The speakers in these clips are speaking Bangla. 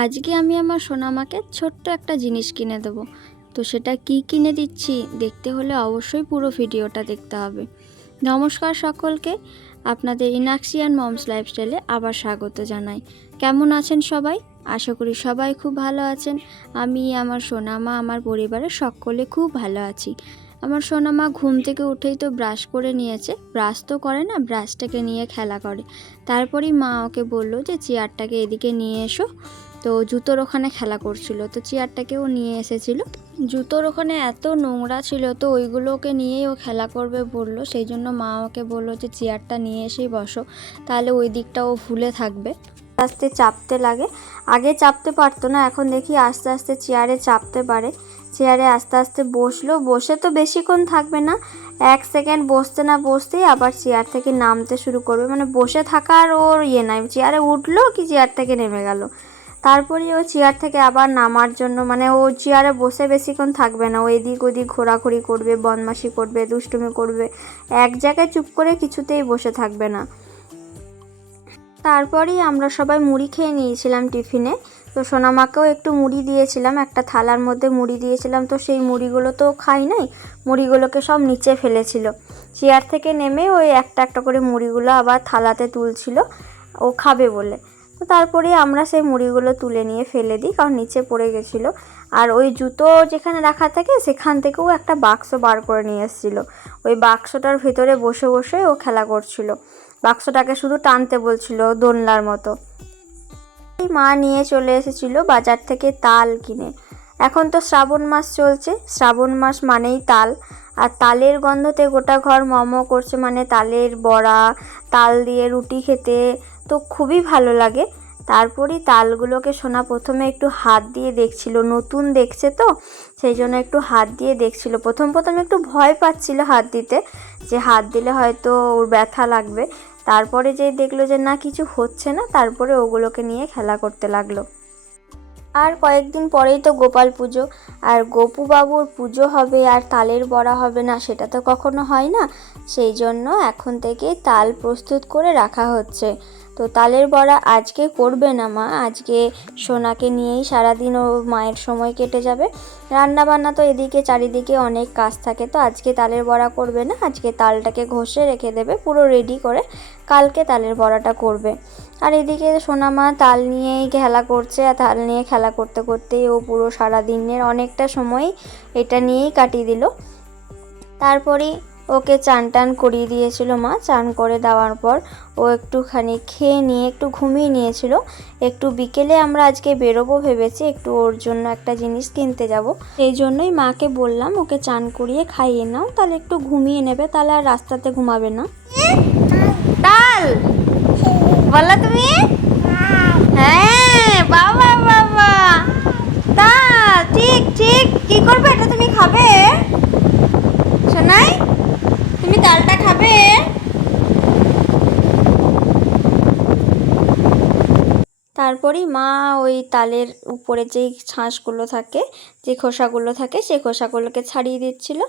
আজকে আমি আমার সোনামাকে ছোট্ট একটা জিনিস কিনে দেবো। তো সেটা কি কিনে দিচ্ছি দেখতে হলে অবশ্যই পুরো ভিডিওটা দেখতে হবে। নমস্কার সকলকে, আপনাদের ইনাক্সিয়ান মমস লাইফস্টাইলে আবার স্বাগত জানাই। কেমন আছেন সবাই? আশা করি সবাই খুব ভালো আছেন। আমি, আমার সোনামা, আমার পরিবারের সকলে খুব ভালো আছি। আমার সোনামা ঘুম থেকে উঠেই তো ব্রাশ করে নিয়েছে। ব্রাশ তো করে না, ব্রাশটাকে নিয়ে খেলা করে। তারপরেই মা ওকে বলল যে, চেয়ারটাকে এদিকে নিয়ে এসো। তো জুতোর ওখানে খেলা করছিল। তো চেয়ারটাকেও নিয়ে এসেছিল। জুতোর ওখানে এত নোংরা ছিল, তো ওইগুলোকে নিয়েই ও খেলা করবে বলল। সেই জন্য মা ওকে বলল যে, চেয়ারটা নিয়ে এসেই বসো, তাহলে ওই দিকটা ও ভুলে থাকবে। আস্তে চাপতে লাগে। আগে চাপতে পারতো না, এখন দেখি আস্তে আস্তে চেয়ারে চাপতে পারে। চেয়ারে আস্তে আস্তে বসল। বসে তো বেশিক্ষণ থাকবে না, এক সেকেন্ড বসতে না বসতেই আবার চেয়ার থেকে নামতে শুরু করবে। মানে বসে থাকার ওর ইয়ে নাই। চেয়ারে উঠল কি, চেয়ার থেকে নেমে গেল। তারপরে ও চেয়ার থেকে আবার নামার জন্য মানে ও চেয়ারে বসে বেশিক্ষণ থাকবে না। ও এদিক ওদিক ঘোরাঘুরি করবে, বদমাশি করবে, দুষ্টুমি করবে। এক জায়গায় চুপ করে কিছুতেই বসে থাকবে না। তারপরেই আমরা সবাই মুড়ি খেয়ে নিয়েছিলাম টিফিনে। তো সোনামাকেও একটু মুড়ি দিয়েছিলাম, একটা থালার মধ্যে মুড়ি দিয়েছিলাম। তো সেই মুড়িগুলো তো খাই নাই, মুড়িগুলোকে সব নিচে ফেলেছিল। চেয়ার থেকে নেমে ওই একটা একটা করে মুড়িগুলো আবার থালাতে তুলছিল, ও খাবে বলে। তো তারপরে আমরা সেই মুড়িগুলো তুলে নিয়ে ফেলে দিই, কারণ নিচে পড়ে গেছিল। আর ওই জুতো যেখানে রাখা থাকে, সেখান থেকেও একটা বাক্স বার করে নিয়ে এসেছিল। ওই বাক্সটার ভেতরে বসে বসে ও খেলা করছিল। বাক্সটাকে শুধু টানতে বলছিল দোলনার মতো। মা নিয়ে চলে এসেছিল বাজার থেকে তাল কিনে। এখন তো শ্রাবণ মাস চলছে। শ্রাবণ মাস মানেই তাল। আর তালের গন্ধতে গোটা ঘর মম করছে মানে তালের বড়া, তাল দিয়ে রুটি খেতে। তো খুবই ভালো লাগে। তারপরেই তালগুলোকে সোনা প্রথমে একটু হাত দিয়ে দেখছিল, নতুন দেখছে তো, সেই জন্য একটু হাত দিয়ে দেখছিল। প্রথম প্রথম একটু ভয় পাচ্ছিল হাত দিতে, যে হাত দিলে হয়তো ওর ব্যথা লাগবে। তারপরে যে দেখল যে না, কিছু হচ্ছে না, তারপরে ওগুলোকে নিয়ে খেলা করতে লাগল। আর কয়েকদিন পরেই তো গোপাল পুজো, আর গোপু বাবুর পুজো হবে আর তালের বড়া হবে না, সেটা তো কখনো হয় না। সেই জন্য এখন থেকে তাল প্রস্তুত করে রাখা হচ্ছে। তো তালের বড়া আজকে করবে না মা। আজকে সোনাকে নিয়েই সারাদিন ও মায়ের সময় কেটে যাবে। রান্না বান্না তো এদিকে চারিদিকে অনেক কাজ থাকে, তো আজকে তালের বড়া করবে না। আজকে তালটাকে ঘষে রেখে দেবে, পুরো রেডি করে কালকে তালের বড়াটা করবে। আর এদিকে সোনা মা তাল নিয়েই খেলা করছে, আর তাল নিয়ে খেলা করতে করতেই ও পুরো সারাদিনের অনেকটা সময় এটা নিয়েই কাটিয়ে দিল। তারপরেই ওকে চান টান করিয়ে দিয়েছিল মা, চান করে দেওয়ার পর ও একটুখানি খেয়ে নিয়ে, একটু ঘুমিয়ে নিয়েছিল। একটু বিকেলে আমরা আজকে বেরোবো ভেবেছি, একটু ওর জন্য একটা জিনিস কিনতে যাব। এই জন্যই মাকে বললাম, ওকে চান করিয়ে খাইয়ে নাও, তাহলে একটু ঘুমিয়ে নেবে, তাহলে আর রাস্তাতে ঘুমাবে না। ডাল! বলো তুমি? হ্যাঁ বাবা বাবা। তা, ঠিক ঠিক। কি করবে? এটা তুমি খাবে শোনাই তুমি তালটা খাবে তারপরেই মা ওই তালের উপরে যেই ছাঁচগুলো থাকে, যে খোসাগুলো থাকে, সেই খোসাগুলোকে ছাড়িয়ে দিচ্ছিল।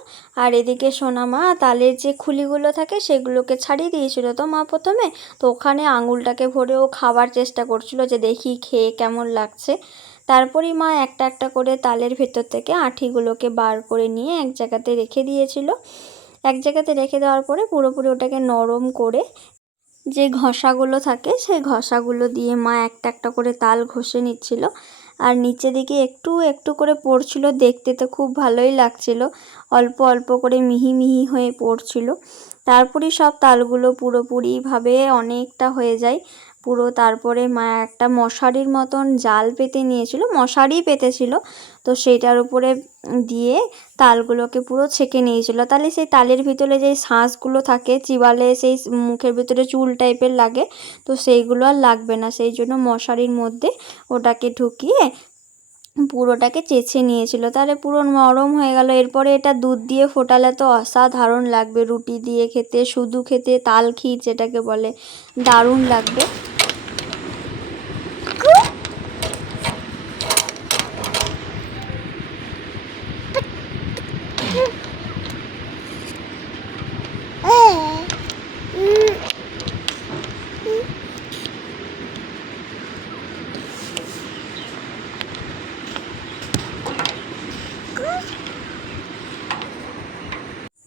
আর এদিকে সোনা মা তালের যে খুলিগুলো থাকে, সেগুলোকে ছাড়িয়ে দিয়েছিল। তো মা প্রথমে তো ওখানে আঙুলটাকে ভরে ও খাবার চেষ্টা করছিল যে দেখি খেয়ে কেমন লাগছে। তারপরেই মা একটা একটা করে তালের ভেতর থেকে আঠিগুলোকে বার করে নিয়ে এক জায়গাতে রেখে দিয়েছিল। এক জায়গাতে রেখে দেওয়ার পরে পুরোপুরি ওটাকে নরম করে যে ঘষাগুলো থাকে, সেই ঘষাগুলো দিয়ে মা একটা একটা করে তাল ঘষে নিচ্ছিল। আর নিচে দিকে একটু একটু করে পড়ছিল, দেখতে তো খুব ভালোই লাগছিল। অল্প অল্প করে মিহি মিহি হয়ে পড়ছিল। তারপরে সব তালগুলো পুরোপুরিভাবে অনেকটা হয়ে যায়। পুরো তারপরে মা একটা মশারির মতন জাল পেতে নিয়েছিল মশারি পেতেছিল। তো সেইটার উপরে দিয়ে তালগুলোকে পুরো ছেঁকে নিয়েছিল। তাহলে সেই তালের ভিতরে যে শাঁসগুলো থাকে, চিবালে সেই মুখের ভিতরে চুল টাইপের লাগে, তো সেইগুলো আর লাগবে না। সেই জন্য মশারির মধ্যে ওটাকে ঢুকিয়ে পুরোটাকে চেঁচে নিয়েছিল। তাহলে পুরো নরম হয়ে গেল। এরপরে এটা দুধ দিয়ে ফোটালে তো অসাধারণ লাগবে। রুটি দিয়ে খেতে, শুধু খেতে তাল ক্ষীর যেটাকে বলে, দারুণ লাগবে।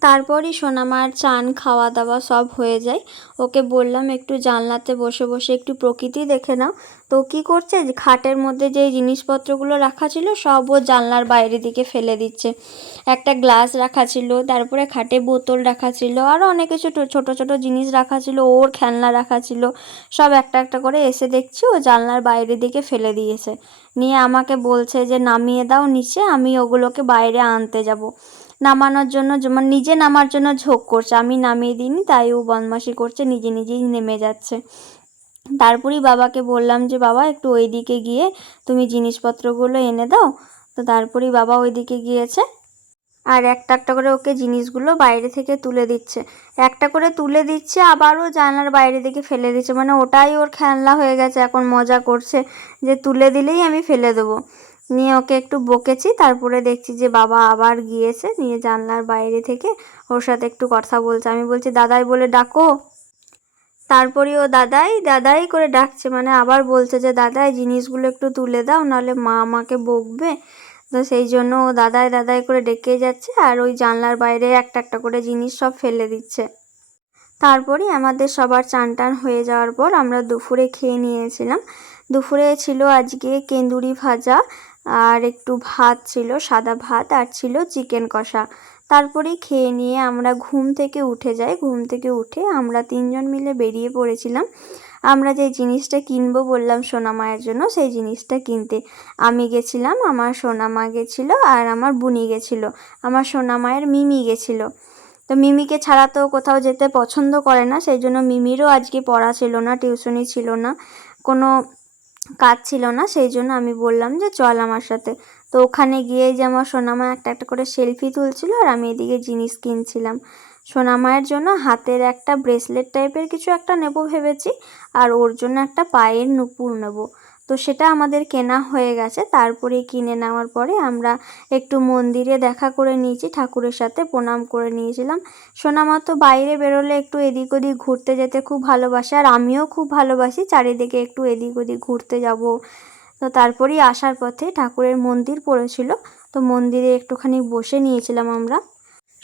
তারপরই সোনামার চান খাওয়া দাওয়া সব হয়ে যায়। ওকে বললাম, একটু জানলাতে বসে বসে একটু প্রকৃতি দেখে নাও। তো কি করছে? খাটের মধ্যে যে জিনিসপত্রগুলো রাখা ছিল, সব ও জানলার বাইরের দিকে ফেলে দিচ্ছে। একটা গ্লাস রাখা ছিল, তারপরে খাটে বোতল রাখা ছিল আরও অনেক কিছু ছোট ছোট জিনিস রাখা ছিল, ওর খেলনা রাখা ছিল, সব একটা একটা করে এসে দেখছি ও জানলার বাইরের দিকে ফেলে দিয়েছে। নিয়ে আমাকে বলছে যে, নামিয়ে দাও নিচে, আমি ওগুলোকে বাইরে আনতে যাব। নামানোর জন্য যেমন নিজে নামার জন্য ঝোঁক করছে। আমি নামিয়ে দিইনি, তাই ও বদমাশি করছে, নিজে নিজেই নেমে যাচ্ছে। তারপরেই বাবাকে বললাম যে, বাবা, একটু ওই দিকে গিয়ে তুমি জিনিসপত্রগুলো এনে দাও। তো তারপরেই বাবা ওইদিকে গিয়েছে আর একটা একটা করে ওকে জিনিসগুলো বাইরে থেকে তুলে দিচ্ছে। একটা করে তুলে দিচ্ছে, আবারও জানলার বাইরে দিকে ফেলে দিচ্ছে। মানে ওটাই ওর খেলনা হয়ে গেছে, এখন মজা করছে যে তুলে দিলেই আমি ফেলে দেবো। নিয়ে ওকে একটু বকেছি, তারপরে দেখছি যে বাবা আবার গিয়েছে, নিয়ে জানলার বাইরে থেকে ওর সাথে একটু কথা বলছে। আমি বলছি, দাদাই বলে ডাকো। তারপরে ও দাদাই দাদাই করে ডাকছে মানে আবার বলছে যে, দাদাই, জিনিসগুলো একটু তুলে দাও, নাহলে মা আমাকে বকবে। তো সেই জন্য ও দাদাই দাদাই করে ডেকে যাচ্ছে আর ওই জানলার বাইরে একটা একটা করে জিনিস সব ফেলে দিচ্ছে। তারপরে আমাদের সবার চান টান হয়ে যাওয়ার পর আমরা দুপুরে খেয়ে নিয়েছিলাম। দুপুরে ছিল আজকে কেন্দুরি ভাজা আর একটু ভাত ছিল, সাদা ভাত আর ছিল চিকেন কষা। তারপরে খেয়ে নিয়ে আমরা ঘুম থেকে উঠে যাই। ঘুম থেকে উঠে আমরা তিনজন মিলে বেরিয়ে পড়েছিলাম। আমরা যে জিনিসটা কিনবো বললাম সোনা মায়ের জন্য, সেই জিনিসটা কিনতে। আমি গেছিলাম, আমার সোনা মা গেছিল আর আমার বুনি গেছিল। আমার সোনা মায়ের মিমি গেছিল। তো মিমিকে ছাড়া তো কোথাও যেতে পছন্দ করে না, সেই জন্য মিমিরও আজকে পড়া ছিল না, টিউশনি ছিল না। কোনো কাজ ছিল না, সেই জন্য আমি বললাম যে চল আমার সাথে। তো ওখানে গিয়ে যে আমার সোনামা একটা একটা করে সেলফি তুলছিল আর আমি এদিকে জিনিস কিনছিলাম। সোনামায়ের জন্য হাতের একটা ব্রেসলেট টাইপের কিছু একটা নেব ভেবেছি আর ওর জন্য একটা পায়ের নুপুর নেব। তো সেটা আমাদের কেনা হয়ে গেছে। তারপরে কিনে নেওয়ার পরে আমরা একটু মন্দিরে দেখা করে নিয়েছি, ঠাকুরের সাথে প্রণাম করে নিয়েছিলাম। সোনামা তো বাইরে বেরোলে একটু এদিক ওদিক ঘুরতে যেতে খুব ভালোবাসে, আর আমিও খুব ভালোবাসি চারিদিকে একটু এদিক ওদিক ঘুরতে যাব। তো তারপরেই আসার পথে ঠাকুরের মন্দির পড়েছিল, তো মন্দিরে একটুখানি বসে নিয়েছিলাম আমরা।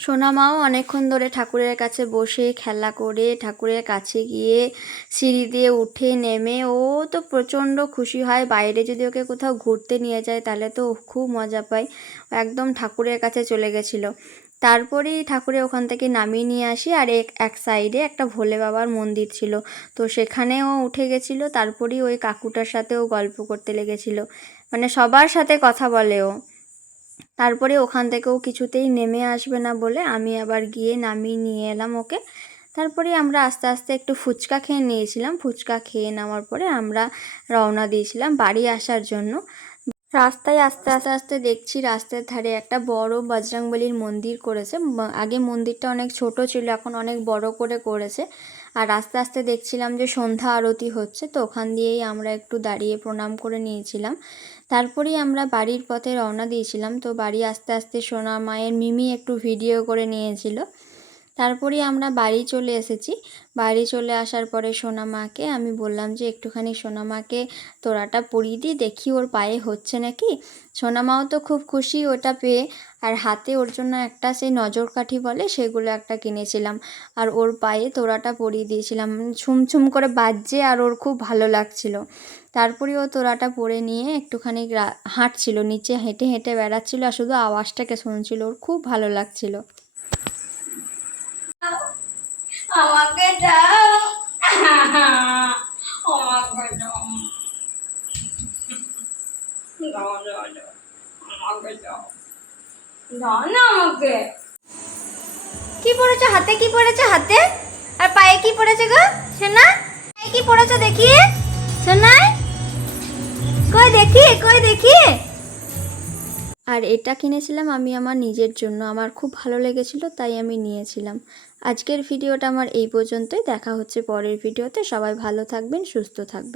সোনামাও অনেকক্ষণ ধরে ঠাকুরের কাছে বসে খেলা করে ঠাকুরের কাছে গিয়ে সিঁড়ি দিয়ে উঠে নেমে, ও তো প্রচণ্ড খুশি হয়। বাইরে যদি ওকে কোথাও ঘুরতে নিয়ে যায়, তাহলে তো খুব মজা পায়। একদম ঠাকুরের কাছে চলে গেছিল। তারপরেই ঠাকুরে ওখান থেকে নামিয়ে নিয়ে আসি, আর এক এক সাইডে একটা ভোলে বাবার মন্দির ছিল। তো সেখানেও উঠে গেছিল, তারপরেই ওই কাকুটার সাথেও গল্প করতে লেগেছিল। মানে সবার সাথে কথা বলে ও। তারপরে ওখান থেকেও কিছুতেই নেমে আসবে না বলে আমি আবার গিয়ে নামিয়ে নিয়ে এলাম ওকে। তারপরে আমরা আস্তে আস্তে একটু ফুচকা খেয়ে নিয়েছিলাম। ফুচকা খেয়ে নেওয়ার পরে আমরা রওনা দিয়েছিলাম বাড়ি আসার জন্য। রাস্তায় আস্তে আস্তে আস্তে দেখছি রাস্তার ধারে একটা বড় বজরংবলির মন্দির করেছে। আগে মন্দিরটা অনেক ছোট ছিল, এখন অনেক বড় করে করেছে। আর আস্তে আস্তে দেখছিলাম যে সন্ধ্যা আরতি হচ্ছে, তো ওখান দিয়েই আমরা একটু দাঁড়িয়ে প্রণাম করে নিয়েছিলাম। তারপরেই আমরা বাড়ির পথে রওনা দিয়েছিলাম, তো বাড়ি আস্তে আস্তে সোনা মায়ের মিমি একটু ভিডিও করে নিয়েছিল। তারপরেই আমরা বাড়ি চলে এসেছি। বাড়ি চলে আসার পরে সোনা মাকে আমি বললাম যে, একটুখানি সোনা মাকে তোরাটা পরিয়ে দিই, দেখি ওর পায়ে হচ্ছে নাকি? সোনা মাও তো খুব খুশি ওটা পেয়ে, আর হাতে ওর জন্য একটা সেই নজর কাঠি বলে সেগুলো একটা কিনেছিলাম। আর ওর পায়ে তোরাটা পরিয়ে দিয়েছিলাম। ছুমছুম করে বাজছে আর ওর খুব ভালো লাগছিল। তারপরে ও তোরাটা পরে নিয়ে একটুখানি হাঁটছিল, নিচে হেঁটে হেঁটে বেড়াচ্ছিল আর শুধু আওয়াজটাকে শুনছিল, ওর খুব ভালো লাগছিল আমাকে কি পড়েছে হাতে? কি পড়েছে হাতে? আর পায়ে কি পড়েছে গো? সোনা? পায়ে কি পড়েছে দেখি? সোনাই? কই দেখি কই দেখি? আর এটা কিনেছিলাম আমি আমার নিজের জন্য। আমার খুব ভালো লেগেছিল, তাই আমি নিয়েছিলাম। আজকের ভিডিওটা আমার এই পর্যন্তই। দেখা হচ্ছে পরের ভিডিওতে। সবাই ভালো থাকবেন, সুস্থ থাকবেন।